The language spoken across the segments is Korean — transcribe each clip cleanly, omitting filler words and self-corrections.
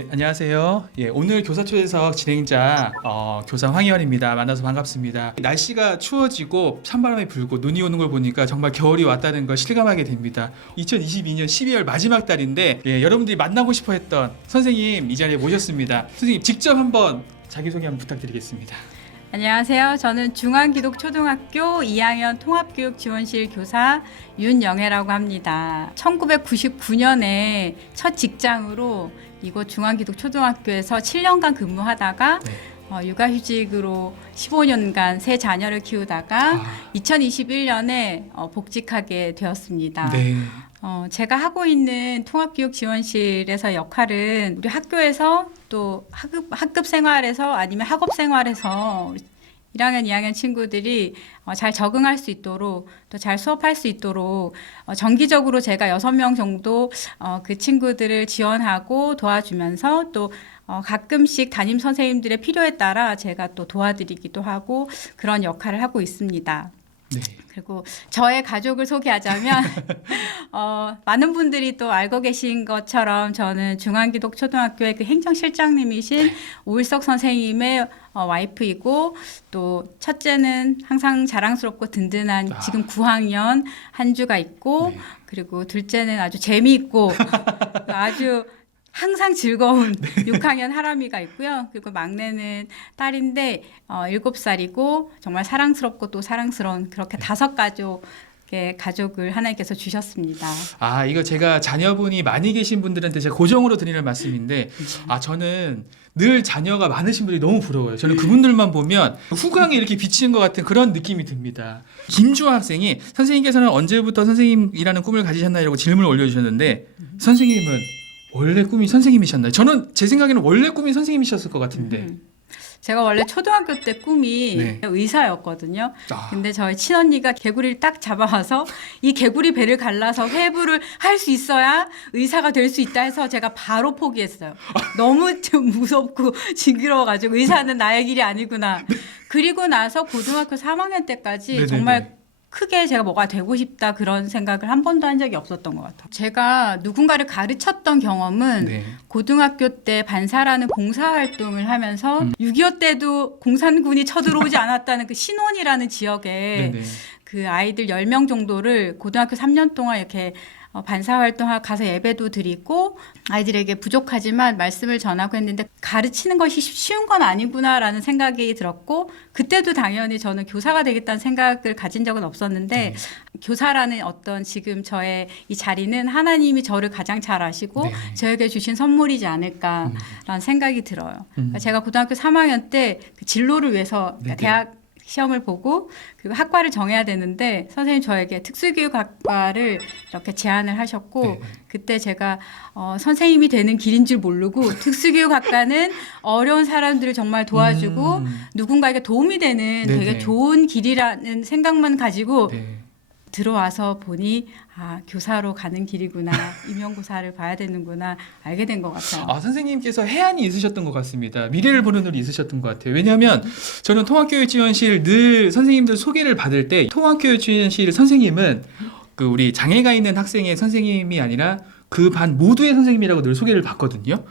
네, 안녕하세요. 예, 오늘 교사초대석 진행자 교사 황희원입니다. 만나서 반갑습니다. 날씨가 추워지고 찬바람이 불고 눈이 오는 걸 보니까 정말 겨울이 왔다는 걸 실감하게 됩니다. 2022년 12월 마지막 달인데 여러분들이 만나고 싶어 했던 선생님 이 자리에 모셨습니다. 선생님 직접 한번 자기소개 한번 부탁드리겠습니다. 안녕하세요. 저는 중앙기독초등학교 2학년 통합교육지원실 교사 윤영애라고 합니다. 1999년에 첫 직장으로 이곳 중앙기독초등학교에서 7년간 근무하다가 육아휴직으로 15년간 세 자녀를 키우다가 2021년에 복직하게 되었습니다. 네. 제가 하고 있는 통합교육지원실에서 역할은 우리 학교에서 또 학급 생활에서 아니면 학업 생활에서 우리 1학년, 2학년 친구들이 잘 적응할 수 있도록 또 잘 수업할 수 있도록 정기적으로 제가 6명 정도 그 친구들을 지원하고 도와주면서 또 가끔씩 담임 선생님들의 필요에 따라 제가 또 도와드리기도 하고 그런 역할을 하고 있습니다. 네. 그리고 저의 가족을 소개하자면 많은 분들이 또 알고 계신 것처럼 저는 중앙기독초등학교의 그 행정실장님이신 오일석 선생님의 와이프이고 또 첫째는 항상 자랑스럽고 든든한 지금 9학년 한주가 있고 그리고 둘째는 아주 재미있고 아주 항상 즐거운 6학년 하람이가 있고요. 그리고 막내는 딸인데 7살이고 정말 사랑스럽고 또 사랑스러운 그렇게 5가족의 가족을 하나님께서 주셨습니다. 이거 제가 자녀분이 많이 계신 분들한테 제가 고정으로 드리는 말씀인데 저는 늘 자녀가 많으신 분들이 너무 부러워요. 저는 그분들만 보면 후광이 이렇게 비치는 것 같은 그런 느낌이 듭니다. 김주아 학생이 선생님께서는 언제부터 선생님이라는 꿈을 가지셨나요? 라고 질문을 올려주셨는데 선생님은 원래 꿈이 선생님이셨나요? 저는 제 생각에는 원래 꿈이 선생님이셨을 것 같은데. 제가 원래 초등학교 때 꿈이 의사였거든요. 근데 저희 친언니가 개구리를 딱 잡아와서 이 개구리 배를 갈라서 회부를 할 수 있어야 의사가 될 수 있다 해서 제가 바로 포기했어요. 너무 좀 무섭고 징그러워가지고 의사는 나의 길이 아니구나. 그리고 나서 고등학교 3학년 때까지 정말 크게 제가 뭐가 되고 싶다 그런 생각을 한 번도 한 적이 없었던 것 같아요. 제가 누군가를 가르쳤던 경험은 고등학교 때 반사라는 봉사활동을 하면서 6.25 때도 공산군이 쳐들어오지 않았다는 그 신원이라는 지역에 그 아이들 10명 정도를 고등학교 3년 동안 이렇게 반사활동하고 가서 예배도 드리고 아이들에게 부족하지만 말씀을 전하고 했는데 가르치는 것이 쉬운 건 아니구나라는 생각이 들었고 그때도 당연히 저는 교사가 되겠다는 생각을 가진 적은 없었는데 교사라는 어떤 지금 저의 이 자리는 하나님이 저를 가장 잘 아시고 저에게 주신 선물이지 않을까라는 생각이 들어요. 그러니까 제가 고등학교 3학년 때 그 진로를 위해서 그러니까 대학 시험을 보고 그리고 학과를 정해야 되는데 선생님 저에게 특수교육학과를 이렇게 제안을 하셨고 그때 제가 선생님이 되는 길인 줄 모르고 특수교육학과는 어려운 사람들을 정말 도와주고 누군가에게 도움이 되는 되게 좋은 길이라는 생각만 가지고 들어와서 보니 교사로 가는 길이구나. 임용고사를 봐야 되는구나. 알게 된 것 같아요. 선생님께서 해안이 있으셨던 것 같습니다. 미래를 보는 눈이 있으셨던 것 같아요. 왜냐하면 저는 통합교육지원실 늘 선생님들 소개를 받을 때 통합교육지원실 선생님은 그 우리 장애가 있는 학생의 선생님이 아니라 그 반 모두의 선생님이라고 늘 소개를 받거든요.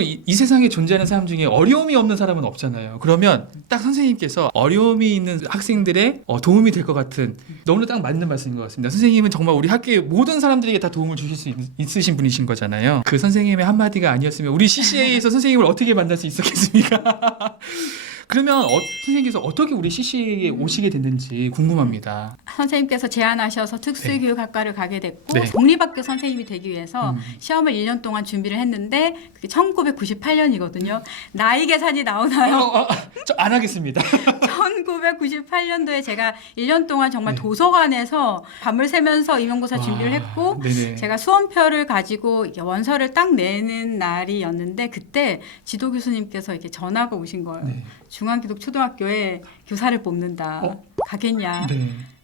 이 세상에 존재하는 사람 중에 어려움이 없는 사람은 없잖아요. 그러면 딱 선생님께서 어려움이 있는 학생들의 도움이 될 것 같은 너무나 딱 맞는 말씀인 것 같습니다. 선생님은 정말 우리 학교의 모든 사람들에게 다 도움을 주실 수 있으신 분이신 거잖아요. 그 선생님의 한마디가 아니었으면 우리 CCA에서 선생님을 어떻게 만날 수 있었겠습니까? 그러면 선생님께서 어떻게 우리 CCA에 오시게 됐는지 궁금합니다. 선생님께서 제안하셔서 특수교육학과를 가게 됐고 공립학교 선생님이 되기 위해서 시험을 1년 동안 준비를 했는데 그게 1998년이거든요. 나이 계산이 나오나요? 저 안 하겠습니다. 1998년도에 제가 1년 동안 정말 도서관에서 밤을 새면서 임용고사 준비를 했고 제가 수험표를 가지고 원서를 딱 내는 날이었는데 그때 지도 교수님께서 이렇게 전화가 오신 거예요. 중앙기독초등학교에 교사를 뽑는다. 가겠냐.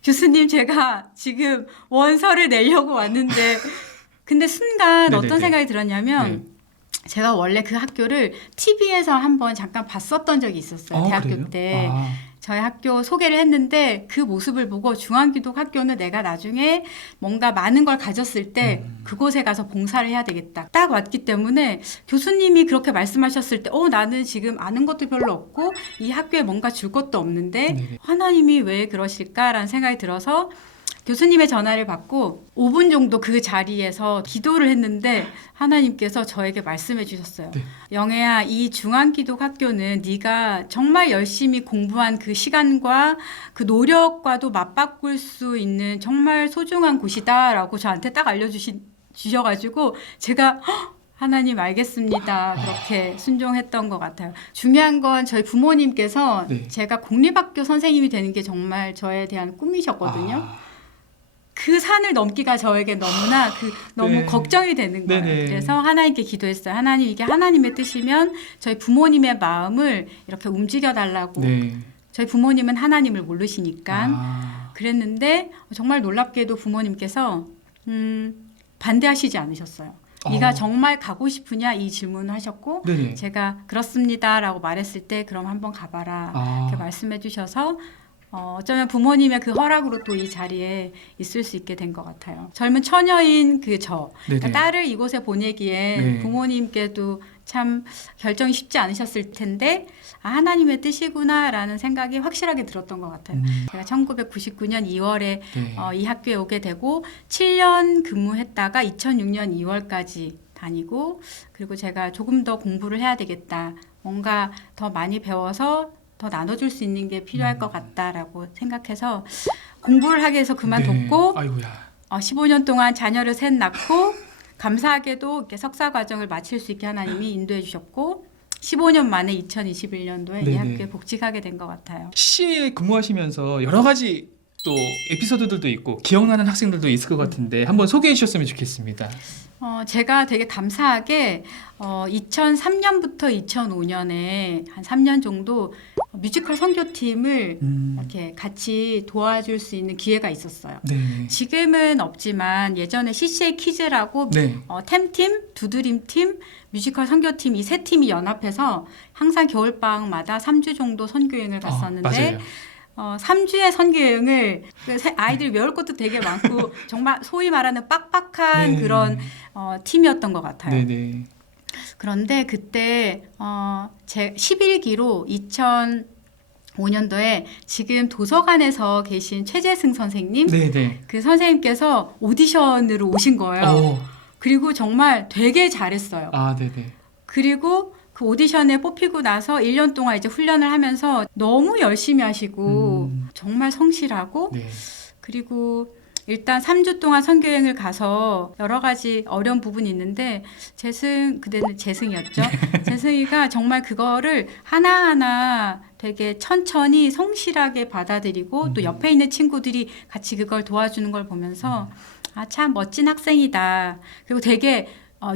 교수님 제가 지금 원서를 내려고 왔는데 근데 순간 어떤 생각이 들었냐면 제가 원래 그 학교를 TV에서 한번 잠깐 봤었던 적이 있었어요. 대학교 그래요? 때. 저희 학교 소개를 했는데 그 모습을 보고 중앙기독 학교는 내가 나중에 뭔가 많은 걸 가졌을 때 그곳에 가서 봉사를 해야 되겠다. 딱 왔기 때문에 교수님이 그렇게 말씀하셨을 때 나는 지금 아는 것도 별로 없고 이 학교에 뭔가 줄 것도 없는데 네네. 하나님이 왜 그러실까라는 생각이 들어서 교수님의 전화를 받고 5분 정도 그 자리에서 기도를 했는데 하나님께서 저에게 말씀해 주셨어요. 네. 영애야, 이 중앙기독학교는 네가 정말 열심히 공부한 그 시간과 그 노력과도 맞바꿀 수 있는 정말 소중한 곳이다라고 저한테 딱 주셔가지고 제가 하나님 알겠습니다. 그렇게 순종했던 것 같아요. 중요한 건 저희 부모님께서 네. 제가 공립학교 선생님이 되는 게 정말 저에 대한 꿈이셨거든요. 그 산을 넘기가 저에게 너무나 너무 네. 걱정이 되는 거예요. 네네. 그래서 하나님께 기도했어요. 하나님, 이게 하나님의 뜻이면 저희 부모님의 마음을 이렇게 움직여 달라고. 네. 저희 부모님은 하나님을 모르시니까 그랬는데 정말 놀랍게도 부모님께서 반대하시지 않으셨어요. 네가 정말 가고 싶으냐 이 질문을 하셨고 네네. 제가 그렇습니다라고 말했을 때 그럼 한번 가봐라 이렇게 말씀해 주셔서 어쩌면 부모님의 그 허락으로 또 이 자리에 있을 수 있게 된 것 같아요. 젊은 처녀인 그러니까 딸을 이곳에 보내기에 네. 부모님께도 참 결정이 쉽지 않으셨을 텐데 하나님의 뜻이구나라는 생각이 확실하게 들었던 것 같아요. 제가 1999년 2월에 네. 이 학교에 오게 되고 7년 근무했다가 2006년 2월까지 다니고 그리고 제가 조금 더 공부를 해야 되겠다. 뭔가 더 많이 배워서 더 나눠줄 수 있는 게 필요할 것 같다라고 생각해서 공부를 하기 위해서 그만뒀고 네. 아이고야. 15년 동안 자녀를 셋 낳고 감사하게도 이렇게 석사 과정을 마칠 수 있게 하나님이 인도해 주셨고 15년 만에 2021년도에 이 네네. 학교에 복직하게 된 것 같아요. CC에 근무하시면서 여러 가지 또 에피소드들도 있고 기억나는 학생들도 있을 것 같은데 한번 소개해 주셨으면 좋겠습니다. 제가 되게 감사하게 2003년부터 2005년에 한 3년 정도 뮤지컬 선교팀을 이렇게 같이 도와줄 수 있는 기회가 있었어요. 네. 지금은 없지만 예전에 CCA 키즈라고 네. 템팀, 두드림팀, 뮤지컬 선교팀 이 세 팀이 연합해서 항상 겨울방학마다 3주 정도 선교여행을 갔었는데 맞아요. 3주의 선교여행을 아이들이 외울 것도 되게 많고 정말 소위 말하는 빡빡한 네. 그런 팀이었던 것 같아요. 네네. 그런데 그때 제 11기로 2005년도에 지금 도서관에서 계신 최재승 선생님 네네. 그 선생님께서 오디션으로 오신 거예요. 그리고 정말 되게 잘했어요. 네네. 그리고 그 오디션에 뽑히고 나서 1년 동안 이제 훈련을 하면서 너무 열심히 하시고 정말 성실하고 네. 그리고 일단 3주 동안 선교여행을 가서 여러 가지 어려운 부분이 있는데 그때는 재승이었죠. 재승이가 정말 그거를 하나하나 되게 천천히 성실하게 받아들이고 또 옆에 있는 친구들이 같이 그걸 도와주는 걸 보면서 참 멋진 학생이다. 그리고 되게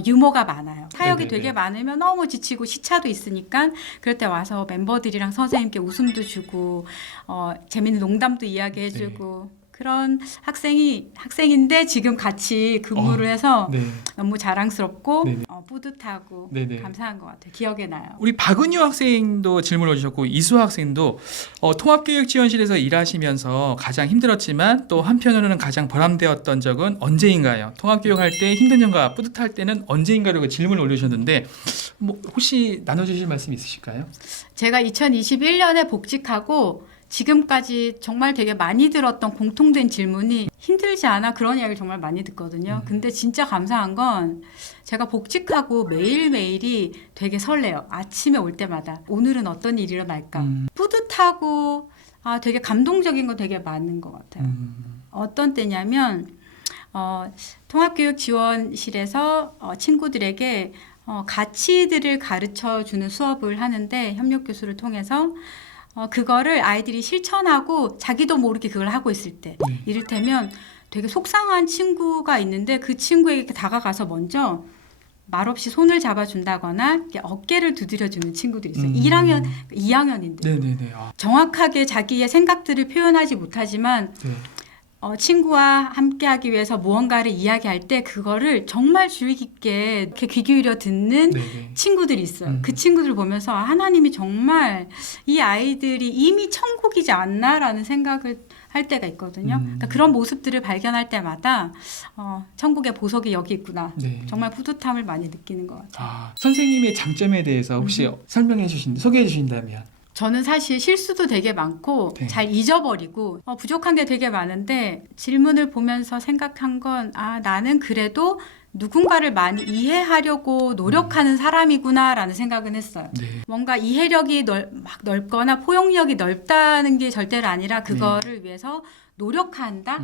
유머가 많아요. 사역이 네네네. 되게 많으면 너무 지치고 시차도 있으니까 그럴 때 와서 멤버들이랑 선생님께 웃음도 주고 재밌는 농담도 이야기해주고 그런 학생인데 지금 같이 근무를 해서 네. 너무 자랑스럽고 네네. 뿌듯하고 네네. 감사한 것 같아요. 기억에 나요. 우리 박은유 학생도 질문을 주셨고 이수 학생도 통합교육지원실에서 일하시면서 가장 힘들었지만 또 한편으로는 가장 보람되었던 적은 언제인가요? 통합교육할 때 힘든 점과 뿌듯할 때는 언제인가라고 질문을 올려주셨는데 혹시 나눠주실 말씀 있으실까요? 제가 2021년에 복직하고 지금까지 정말 되게 많이 들었던 공통된 질문이 힘들지 않아? 그런 이야기를 정말 많이 듣거든요. 근데 진짜 감사한 건 제가 복직하고 매일매일이 되게 설레요. 아침에 올 때마다 오늘은 어떤 일이 일어날까? 뿌듯하고 되게 감동적인 거 되게 많은 것 같아요. 어떤 때냐면 통합교육지원실에서 친구들에게 가치들을 가르쳐주는 수업을 하는데 협력교수를 통해서 그거를 아이들이 실천하고 자기도 모르게 그걸 하고 있을 때 이를테면 되게 속상한 친구가 있는데 그 친구에게 다가가서 먼저 말없이 손을 잡아준다거나 어깨를 두드려주는 친구들이 있어요. 2학년인데 네네네. 정확하게 자기의 생각들을 표현하지 못하지만 친구와 함께하기 위해서 무언가를 이야기할 때 그거를 정말 주의 깊게 이렇게 귀 기울여 듣는 네네. 친구들이 있어요. 그 친구들 보면서 하나님이 정말 이 아이들이 이미 천국이지 않나라는 생각을 할 때가 있거든요. 그러니까 그런 모습들을 발견할 때마다 천국의 보석이 여기 있구나. 네. 정말 뿌듯함을 많이 느끼는 것 같아요. 선생님의 장점에 대해서 혹시 소개해 주신다면? 저는 사실 실수도 되게 많고 네. 잘 잊어버리고 부족한 게 되게 많은데 질문을 보면서 생각한 건 나는 그래도 누군가를 많이 이해하려고 노력하는 사람이구나라는 생각은 했어요. 네. 뭔가 이해력이 막 넓거나 포용력이 넓다는 게 절대로 아니라 그거를 위해서 노력한다.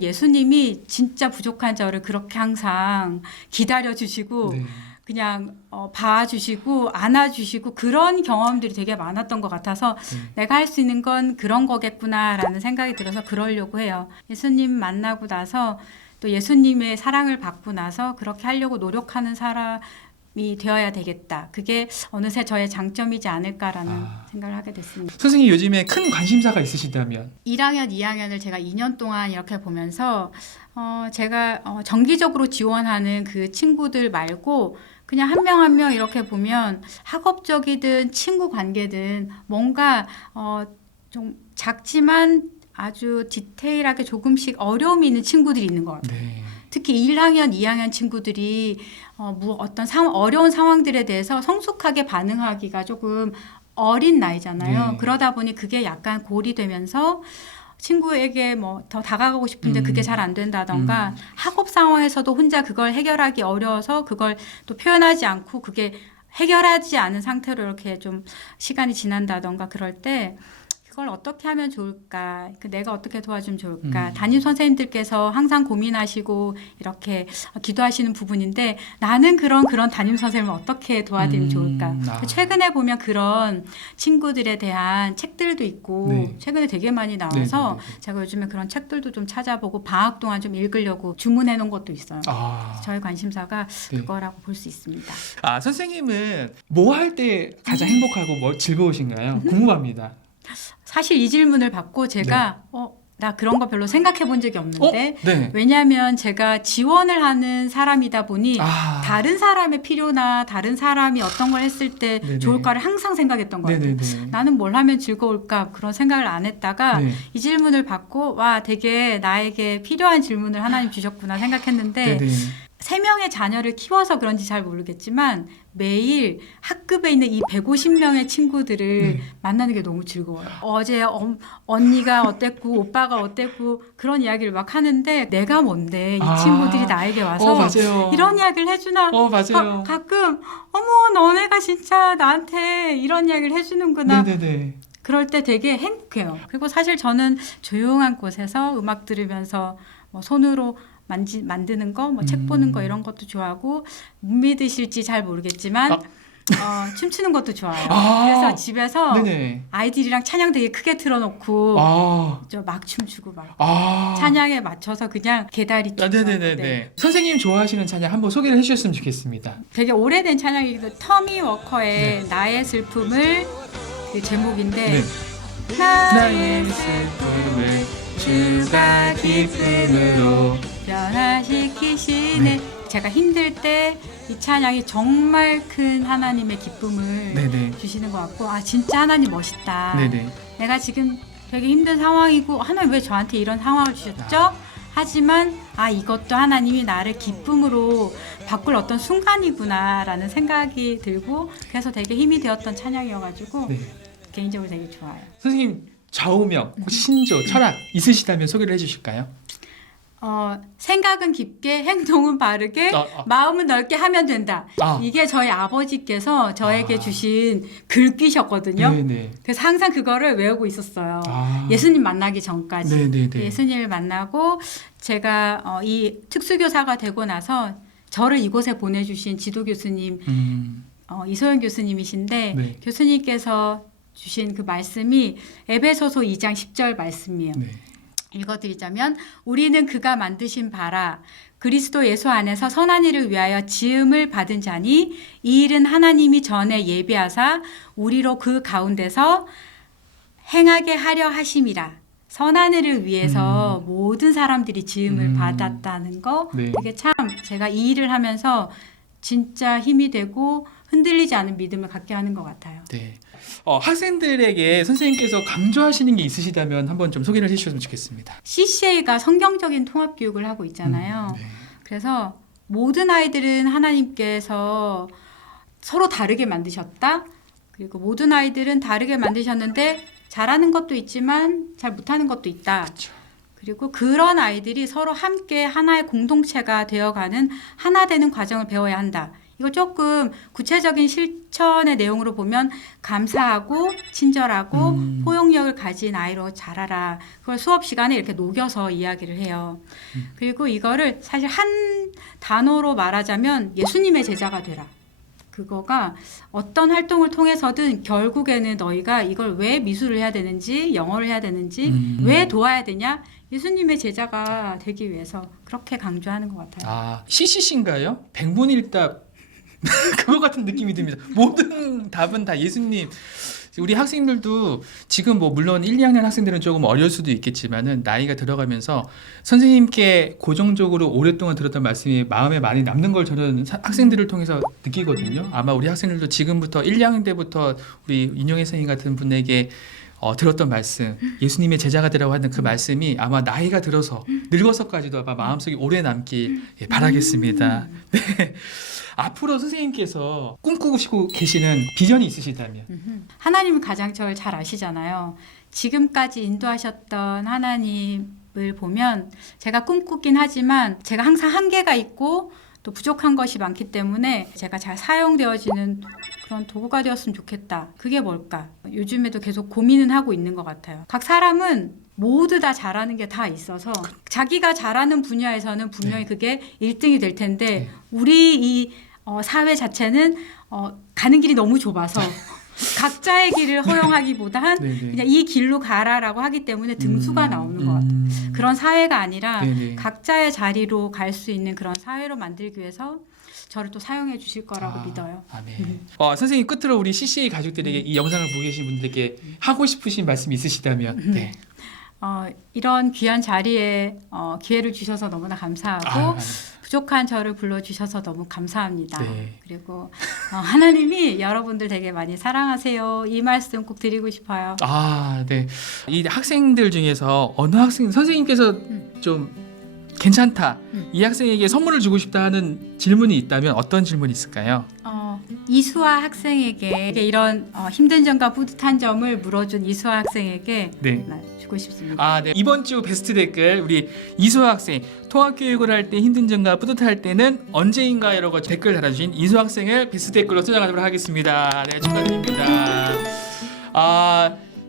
예수님이 진짜 부족한 저를 그렇게 항상 기다려주시고 네. 그냥 봐주시고 안아주시고 그런 경험들이 되게 많았던 것 같아서 내가 할 수 있는 건 그런 거겠구나라는 생각이 들어서 그러려고 해요. 예수님 만나고 나서 또 예수님의 사랑을 받고 나서 그렇게 하려고 노력하는 사람이 되어야 되겠다. 그게 어느새 저의 장점이지 않을까라는 생각을 하게 됐습니다. 선생님 요즘에 큰 관심사가 있으시다면? 1학년, 2학년을 제가 2년 동안 이렇게 보면서 제가 정기적으로 지원하는 그 친구들 말고 그냥 한 명 한 명 이렇게 보면 학업적이든 친구 관계든 뭔가 좀 작지만 아주 디테일하게 조금씩 어려움이 있는 친구들이 있는 것 같아요. 네. 특히 1학년, 2학년 친구들이 어떤 어려운 상황들에 대해서 성숙하게 반응하기가 조금 어린 나이잖아요. 네. 그러다 보니 그게 약간 골이 되면서 친구에게 뭐 더 다가가고 싶은데 그게 잘 안 된다던가 학업 상황에서도 혼자 그걸 해결하기 어려워서 그걸 또 표현하지 않고 그게 해결하지 않은 상태로 이렇게 좀 시간이 지난다던가 그럴 때 그걸 어떻게 하면 좋을까? 내가 어떻게 도와주면 좋을까? 담임 선생님들께서 항상 고민하시고 이렇게 기도하시는 부분인데 나는 그런 담임 선생님을 어떻게 도와드리면 좋을까? 최근에 보면 그런 친구들에 대한 책들도 있고 네. 최근에 되게 많이 나와서 제가 요즘에 그런 책들도 좀 찾아보고 방학 동안 좀 읽으려고 주문해 놓은 것도 있어요. 저의 관심사가 그거라고 볼 수 있습니다. 선생님은 뭐 할 때 가장 행복하고 뭐 즐거우신가요? 궁금합니다. 사실 이 질문을 받고 제가 나 그런 거 별로 생각해 본 적이 없는데 네. 왜냐하면 제가 지원을 하는 사람이다 보니 다른 사람의 필요나 다른 사람이 어떤 걸 했을 때 네네. 좋을까를 항상 생각했던 것 같아요. 네네네. 나는 뭘 하면 즐거울까 그런 생각을 안 했다가 이 질문을 받고 와 되게 나에게 필요한 질문을 하나님 주셨구나 생각했는데 네네. 3명의 자녀를 키워서 그런지 잘 모르겠지만 매일 학급에 있는 이 150명의 친구들을 만나는 게 너무 즐거워요. 어제 언니가 어땠고 오빠가 어땠고 그런 이야기를 막 하는데 내가 뭔데 이 친구들이 나에게 와서 맞아요. 이런 이야기를 해주나 맞아요. 가끔 어머 너네가 진짜 나한테 이런 이야기를 해주는구나. 네네네. 그럴 때 되게 행복해요. 그리고 사실 저는 조용한 곳에서 음악 들으면서 뭐 손으로 만드는 거, 뭐 책 보는 거 이런 것도 좋아하고 못 믿으실지 잘 모르겠지만 춤추는 것도 좋아요. 그래서 집에서 네네. 아이들이랑 찬양 되게 크게 틀어놓고 막 춤추고 막 찬양에 맞춰서 그냥 개다리 춤. 네네네. 선생님 좋아하시는 찬양 한번 소개를 해주셨으면 좋겠습니다. 되게 오래된 찬양이기도 터미 워커의 나의 슬픔을 그 제목인데 나의 슬픔을 주가 기쁨으로 변화시키시네. 제가 힘들 때 이 찬양이 정말 큰 하나님의 기쁨을 주시는 것 같고 진짜 하나님 멋있다. 내가 지금 되게 힘든 상황이고 하나님 왜 저한테 이런 상황을 주셨죠? 하지만 이것도 하나님이 나를 기쁨으로 바꿀 어떤 순간이구나라는 생각이 들고 그래서 되게 힘이 되었던 찬양이어가지고 개인적으로 되게 좋아요. 선생님 좌우명, 신조, 철학 있으시다면 소개를 해주실까요? 생각은 깊게 행동은 바르게 마음은 넓게 하면 된다. 이게 저희 아버지께서 저에게 주신 글귀셨거든요. 그래서 항상 그거를 외우고 있었어요. 예수님 만나기 전까지. 예수님을 만나고 제가 이 특수교사가 되고 나서 저를 이곳에 보내주신 지도교수님 이소연 교수님이신데 교수님께서 주신 그 말씀이 에베소서 2장 10절 말씀이에요. 읽어드리자면 우리는 그가 만드신 바라 그리스도 예수 안에서 선한 일을 위하여 지음을 받은 자니 이 일은 하나님이 전에 예비하사 우리로 그 가운데서 행하게 하려 하심이라. 선하늘을 위해서 모든 사람들이 지음을 받았다는 거 네. 그게 참 제가 이 일을 하면서 진짜 힘이 되고 흔들리지 않은 믿음을 갖게 하는 것 같아요. 네. 학생들에게 선생님께서 강조하시는 게 있으시다면 한번 좀 소개를 해주셨으면 좋겠습니다. CCA가 성경적인 통합 교육을 하고 있잖아요. 네. 그래서 모든 아이들은 하나님께서 서로 다르게 만드셨다. 그리고 모든 아이들은 다르게 만드셨는데 잘하는 것도 있지만 잘 못하는 것도 있다. 그렇죠. 그리고 그런 아이들이 서로 함께 하나의 공동체가 되어가는 하나 되는 과정을 배워야 한다. 이거 조금 구체적인 실천의 내용으로 보면 감사하고 친절하고 포용력을 가진 아이로 자라라. 그걸 수업 시간에 이렇게 녹여서 이야기를 해요. 그리고 이거를 사실 한 단어로 말하자면 예수님의 제자가 되라. 그거가 어떤 활동을 통해서든 결국에는 너희가 이걸 왜 미술을 해야 되는지 영어를 해야 되는지 왜 도와야 되냐 예수님의 제자가 되기 위해서 그렇게 강조하는 것 같아요. CCC인가요? 백문일답 그거 같은 느낌이 듭니다. 모든 답은 다 예수님. 우리 학생들도 지금 뭐 물론 1, 2학년 학생들은 조금 어릴 수도 있겠지만은 나이가 들어가면서 선생님께 고정적으로 오랫동안 들었던 말씀이 마음에 많이 남는 걸 저는 학생들을 통해서 느끼거든요. 아마 우리 학생들도 지금부터 1, 2학년 때부터 우리 인용혜 선생님 같은 분에게 들었던 말씀, 예수님의 제자가 되라고 하는 그 말씀이 아마 나이가 들어서 늙어서까지도 아마 마음속에 오래 남길 바라겠습니다. 네. 앞으로 선생님께서 꿈꾸고 계시는 비전이 있으시다면? 하나님은 가장 저를 잘 아시잖아요. 지금까지 인도하셨던 하나님을 보면 제가 꿈꾸긴 하지만 제가 항상 한계가 있고 또 부족한 것이 많기 때문에 제가 잘 사용되어지는 그런 도구가 되었으면 좋겠다. 그게 뭘까? 요즘에도 계속 고민은 하고 있는 것 같아요. 각 사람은 모두 다 잘하는 게 다 있어서 자기가 잘하는 분야에서는 분명히 그게 1등이 될 텐데 우리 이 사회 자체는 가는 길이 너무 좁아서 각자의 길을 허용하기보단 그냥 이 길로 가라라고 하기 때문에 등수가 나오는 것 같아요. 그런 사회가 아니라 각자의 자리로 갈 수 있는 그런 사회로 만들기 위해서 저를 또 사용해 주실 거라고 믿어요. 아멘. 선생님 끝으로 우리 CCA 가족들에게 이 영상을 보고 계신 분들에게 하고 싶으신 말씀이 있으시다면 네. 이런 귀한 자리에 기회를 주셔서 너무나 감사하고 부족한 저를 불러주셔서 너무 감사합니다. 네. 그리고 하나님이 여러분들 되게 많이 사랑하세요. 이 말씀 꼭 드리고 싶어요. 네. 이 학생들 중에서 어느 학생 선생님께서 좀 괜찮다. 이 학생에게 선물을 주고 싶다 하는 질문이 있다면 어떤 질문이 있을까요? 이수아 학생에게 이런 힘든 점과 뿌듯한 점을 물어준 이수아 학생에게 주고 싶습니다. 네. 이번 주 베스트 댓글 우리 이수아 학생 통합 교육을 할 때 힘든 점과 뿌듯할 때는 언제인가 이라고 댓글 달아주신 이수아 학생을 베스트 댓글로 소장하도록 하겠습니다. 네, 축하드립니다.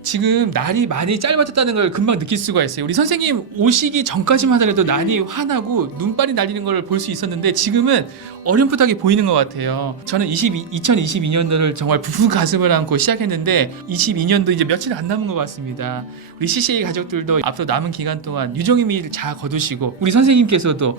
지금 날이 많이 짧아졌다는 걸 금방 느낄 수가 있어요. 우리 선생님 오시기 전까지만 하더라도 난이 환하고 눈발이 날리는 걸 볼 수 있었는데 지금은 어렴풋하게 보이는 것 같아요. 저는 2022년도를 정말 부푼 가슴을 안고 시작했는데 22년도 이제 며칠 안 남은 것 같습니다. 우리 CCA 가족들도 앞으로 남은 기간 동안 유종의 미를 잘 거두시고 우리 선생님께서도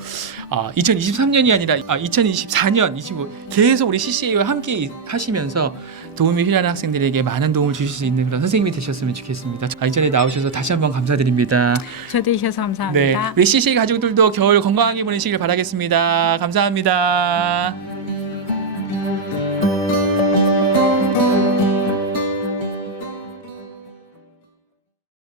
2023년이 아니라 2024년, 25 계속 우리 CCA와 함께 하시면서 도움이 필요한 학생들에게 많은 도움을 주실 수 있는 그런 선생님이 되셨으면 좋겠습니다. 이전에 나오셔서 다시 한번 감사드립니다. 저도 주셔서 감사합니다. 네, 우리 CCA 가족들도 겨울 건강하게 보내시길 바라겠습니다. 감사합니다.